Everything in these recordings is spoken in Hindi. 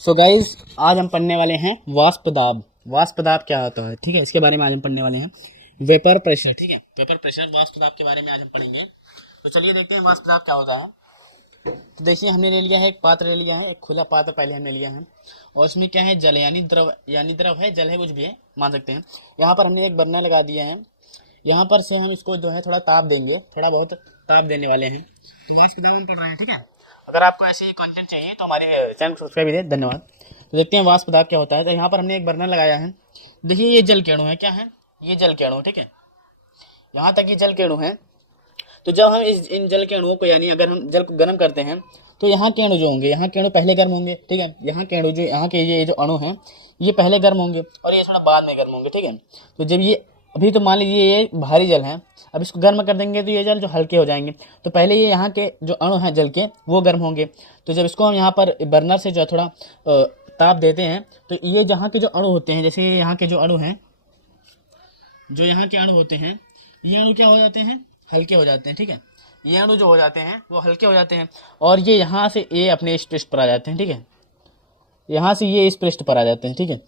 सो गाइज आज हम पढ़ने वाले हैं वाष्प दाब। वाष्प दाब क्या होता है, ठीक है, इसके बारे में आज हम पढ़ने वाले हैं। वेपर प्रेशर, ठीक है, वेपर प्रेशर वाष्प दाब के बारे में आज हम पढ़ेंगे। तो चलिए देखते हैं वाष्प दाब क्या होता है। तो देखिए हमने ले लिया है, एक पात्र ले लिया है, एक खुला पात्र पहले हमने लिया है, और इसमें क्या है, जल यानी द्रव है, जल है, कुछ भी है मान सकते हैं। यहाँ पर हमने एक बर्नर लगा दिया है, यहाँ पर से हम इसको जो है थोड़ा ताप देंगे, थोड़ा बहुत ताप देने वाले हैं। तो वाष्प दाब हम पढ़ रहे हैं, ठीक है। अगर आपको ऐसे ही कंटेंट चाहिए तो हमारे चैनल को सब्सक्राइब कीजिए, धन्यवाद। तो देखते हैं वाष्प दाब क्या होता है। तो यहाँ पर हमने एक बर्नर लगाया है, देखिए ये जल के अणु है, क्या है, ये जल के अणु, ठीक है, यहाँ तक ये जल के अणु है। तो जब हम इन जल के अणुओं को, यानी अगर हम जल को गर्म करते हैं तो यहाँ के अणु जो होंगे, यहाँ के अणु पहले गर्म होंगे, ठीक है, यहाँ के अणु जो यहाँ के ये जो अणु हैं ये पहले गर्म होंगे और ये थोड़ा बाद में गर्म होंगे, ठीक है। तो जब ये अभी तो मान लीजिए ये भारी जल है, अब इसको गर्म कर देंगे तो ये जल जो हल्के हो जाएंगे। तो पहले ये यहाँ के जो अणु हैं जल के वो गर्म होंगे। तो जब इसको हम यहाँ पर बर्नर से जो है थोड़ा ताप देते हैं तो ये जहाँ के जो अणु होते हैं, जैसे यहाँ के जो अणु हैं, जो यहाँ के अणु होते हैं, ये अणु क्या हो जाते हैं, हल्के हो जाते हैं, ठीक है। ये अणु जो हो जाते हैं वो हल्के हो जाते हैं और ये यहाँ से ये अपने इस पृष्ठ पर आ जाते हैं, ठीक है, यहाँ से ये इस पृष्ठ पर आ जाते हैं, ठीक है।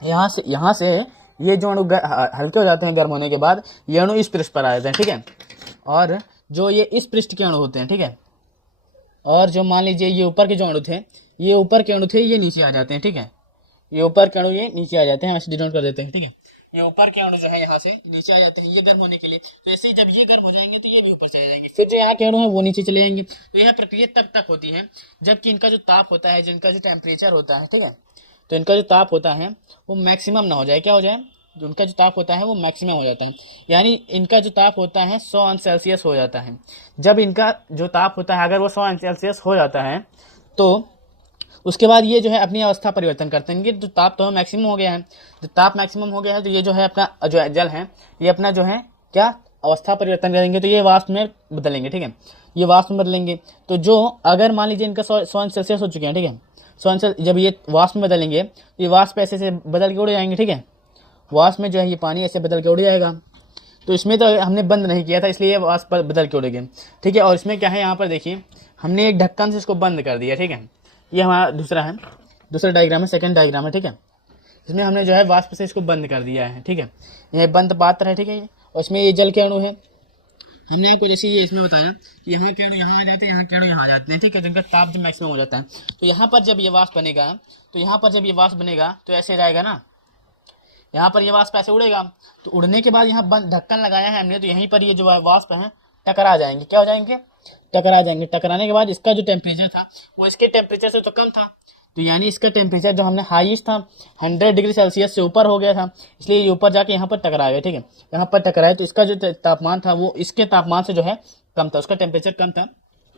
यहाँ से ये जो अणु हल्के हो जाते हैं गर्म होने के बाद, ये अणु इस पृष्ठ पर आ जाते हैं, ठीक है। और जो ये इस पृष्ठ के अणु होते हैं, ठीक है, और जो मान लीजिए ये ऊपर के जो अणु थे, ये ऊपर के अणु थे, ये नीचे आ जाते हैं, ठीक है। ये ऊपर के अणु ये नीचे आ जाते हैं, ऐसे डिनोट कर देते हैं, ठीक है। ये ऊपर के अणु जो है यहाँ से नीचे आ जाते हैं ये गर्म होने के लिए। तो ऐसे ही जब ये गर्म हो जाएंगे तो ये भी ऊपर चले जाएंगे, फिर जो यहाँ के अणु है वो नीचे चले जाएंगे। तो यह प्रक्रिया तब तक होती है जबकि इनका जो ताप होता है, जिनका जो टेम्परेचर होता है, ठीक है, तो इनका जो ताप होता है वो मैक्सिमम ना हो जाए, क्या हो जाए, जो उनका जो ताप होता है वो मैक्सिमम हो जाता है, यानी इनका जो ताप होता है 100 अंश सेल्सियस हो जाता है। जब इनका जो ताप होता है अगर वो 100 अंश सेल्सियस हो जाता है तो उसके बाद ये जो है अपनी अवस्था परिवर्तन करते हैं। जो ताप तो मैक्सिमम हो गया है, जो ताप मैक्सिमम हो गया है तो ये जो है अपना जो जल है ये अपना जो है क्या अवस्था परिवर्तन करेंगे, तो ये वाष्प में बदलेंगे, ठीक है, ये वाष्प में बदलेंगे। तो जो अगर मान लीजिए इनका 100 अंश सेल्सियस हो चुके हैं, ठीक है, 100 अंश, जब ये वाष्प में बदलेंगे तो ये वाष्प ऐसे से बदल के उड़ जाएंगे, ठीक है, वाष्प में जो है ये पानी ऐसे बदल के उड़ जाएगा। तो इसमें तो हमने बंद नहीं किया था इसलिए ये वाष्प बदल के उड़ गए, ठीक है। और इसमें क्या है, यहाँ पर देखिए हमने एक ढक्कन से इसको बंद कर दिया, ठीक है, ये हमारा दूसरा डायग्राम है, सेकंड डायग्राम है, ठीक है। इसमें हमने जो है वाष्प से इसको बंद कर दिया है, ठीक है, यह बंद पात्र है, ठीक है, और इसमें ये जल के अणु है। हमने आपको जैसे ये इसमें बताया कि यहाँ के अणु यहाँ आ जाते हैं, यहाँ के अणु यहाँ आ जाते हैं, ठीक है, जिनका ताप जो मैक्सिमम हो जाता है। तो यहाँ पर जब ये वाष्प बनेगा, तो यहाँ पर जब ये वाष्प बनेगा तो ऐसे जाएगा ना, यहाँ पर ये वाष्प ऐसे उड़ेगा। तो उड़ने के बाद यहाँ बंद ढक्कन लगाया है हमने, तो यहीं पर ये जो वाष्प है टकरा जाएंगे, क्या हो जाएंगे, टकरा जाएंगे। टकराने के बाद इसका जो टेम्परेचर था वो इसके टेम्परेचर से तो कम था, तो यानी इसका टेम्परेचर जो हमने हाईएस्ट था 100 डिग्री सेल्सियस से ऊपर हो गया था, इसलिए ये ऊपर जाके यहाँ पर टकरा गया, ठीक है, यहाँ पर टकराए तो इसका जो तापमान था वो इसके तापमान से जो है कम था, उसका टेम्परेचर कम था,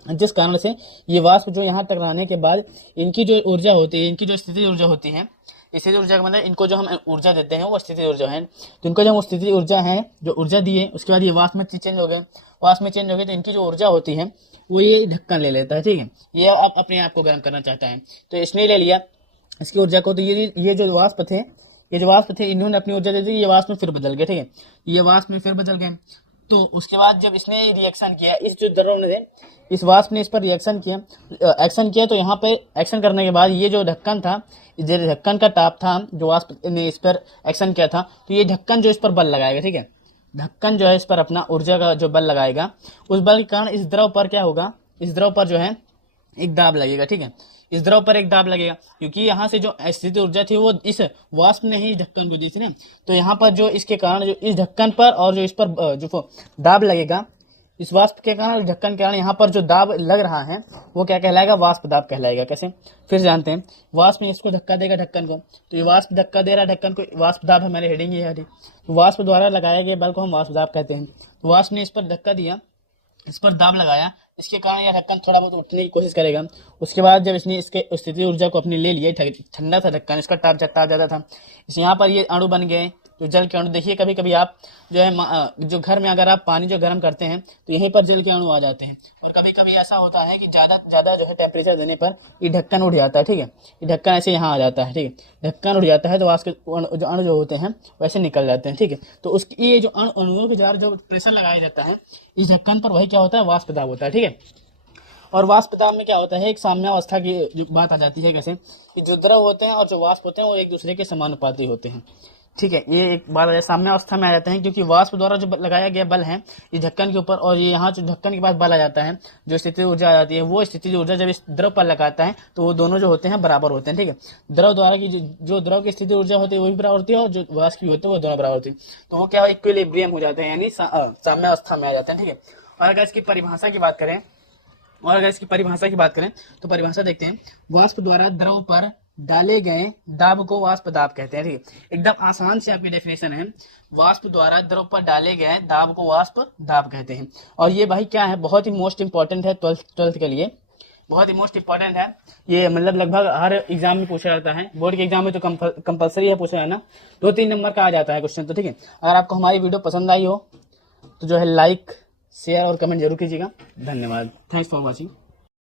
जिस कारण से ये वाष्प जो यहाँ टकराने के बाद इनकी जो ऊर्जा होती है, इनकी जो स्थिति ऊर्जा होती है, स्थिति ऊर्जा का मतलब इनको जो हम ऊर्जा देते हैं वो स्थिति ऊर्जा है, तो इनको जो हम स्थिति ऊर्जा है जो ऊर्जा दी है उसके बाद ये वाष्प में चेंज हो गए, वाष्प में चेंज हो गए तो इनकी जो ऊर्जा होती है वो ये ढक्कन ले लेता है, ठीक है, ये अब अपने आप को गर्म करना चाहता है तो इसने ले लिया इसकी ऊर्जा को। तो ये जो वाष्प थे, ये जो वाष्प थे इन्होंने अपनी ऊर्जा दे दी, ये वाष्प में फिर बदल गए, ठीक है, ये वाष्प में फिर बदल गए। तो उसके बाद जब इसने रिएक्शन किया, इस जो द्रव ने इस वाष्प ने इस पर रिएक्शन किया तो यहाँ पे एक्शन करने के बाद ये जो ढक्कन था, जो ढक्कन का ताप था जो वाष्प ने इस पर एक्शन किया था, तो ये ढक्कन जो इस पर बल लगाएगा, ठीक है, ढक्कन जो है इस पर अपना ऊर्जा का जो बल लगाएगा, उस बल के कारण इस द्रव पर क्या होगा, इस द्रव पर जो है एक दाब लगेगा, ठीक है, इस द्रव पर एक दाब लगेगा क्योंकि यहाँ से जो स्थिति ऊर्जा थी वो इस वाष्प ने ही ढक्कन को दी थी ना, तो यहाँ पर जो इसके कारण जो इस ढक्कन पर और जो इस पर जो दाब लगेगा, इस वाष्प के कारण ढक्कन के कारण यहाँ पर जो दाब लग रहा है वो क्या कहलाएगा, वाष्प दाब कहलाएगा। कैसे, फिर जानते हैं, वाष्प ने इसको धक्का देगा ढक्कन को, तो ये वाष्प धक्का दे रहा है ढक्कन को, वाष्प दाब हमारे हेडिंग है, तो वाष्प द्वारा लगाए गए बल को हम वाष्प दाब कहते हैं। तो वाष्प ने इस पर धक्का दिया, इस पर दाब लगाया, इसके कारण यह ढक्कन थोड़ा बहुत उठने की कोशिश करेगा। उसके बाद जब इसने इसके स्थिति ऊर्जा को अपनी ले लिया, ठंडा था ढक्कन, इसका ताप ज़्यादा था, इस यहाँ पर ये अणु बन गए, जो जल के अणु। देखिए कभी कभी आप जो है जो घर में अगर आप पानी जो गर्म करते हैं तो यहीं पर जल के अणु आ जाते हैं, और कभी कभी ऐसा होता है कि ज़्यादा जो है टेम्परेचर देने पर ये ढक्कन उठ जाता है, ठीक है, ये ढक्कन ऐसे यहाँ आ जाता है, ठीक है, ढक्कन उठ जाता है तो वाष्प के जो अणु जो होते हैं वैसे निकल जाते हैं, ठीक है। तो उसकी ये जो अणुओं के द्वारा जो प्रेशर लगाया जाता है इस ढक्कन पर, वही क्या होता है, वाष्प दाब होता है, ठीक है। और वाष्प दाब में क्या होता है, एक साम्यावस्था की जो बात आ जाती है, कैसे कि जो द्रव होते हैं और जो वाष्प होते हैं वो एक दूसरे के समानुपाती होते हैं। ठीक है, ये एक बात आ जाए, साम्यावस्था में आ जाते हैं, क्योंकि वाष्प द्वारा जो लगाया गया बल है इस ढक्कन के ऊपर, और ये यहाँ जो ढक्कन के पास बल आ जाता है, जो स्थिति ऊर्जा आ जाती है, वो स्थिति ऊर्जा जब इस द्रव पर लगाता है तो वो दोनों जो होते हैं बराबर होते हैं। ठीक है, द्रव द्वारा की जो द्रव की स्थिति ऊर्जा होती है वो भी बराबर होती है, और जो वाष्प की होती है वो दोनों बराबर होती है, तो वो क्या इक्विलिब्रियम हो जाते हैं, यानी साम्यावस्था में आ जाते हैं। ठीक है, और अगर इसकी परिभाषा की बात करें तो परिभाषा देखते हैं, वाष्प द्वारा द्रव पर डाले गए दाब को वाष्प दाब कहते हैं। ठीक है, एकदम आसान से आपकी डेफिनेशन है, वाष्प द्वारा द्रव पर डाले गए दाब को वाष्प दाब कहते हैं। और ये भाई क्या है, बहुत ही मोस्ट इंपॉर्टेंट है, ट्वेल्थ के लिए बहुत ही मोस्ट इंपॉर्टेंट है ये, मतलब लगभग हर एग्जाम में पूछा जाता है, बोर्ड के एग्जाम में तो कंपलसरी है पूछा जाना, 2-3 नंबर का आ जाता है क्वेश्चन। तो ठीक है, अगर आपको हमारी वीडियो पसंद आई हो तो जो है लाइक, शेयर और कमेंट जरूर कीजिएगा। धन्यवाद, थैंक्स फॉर वॉचिंग।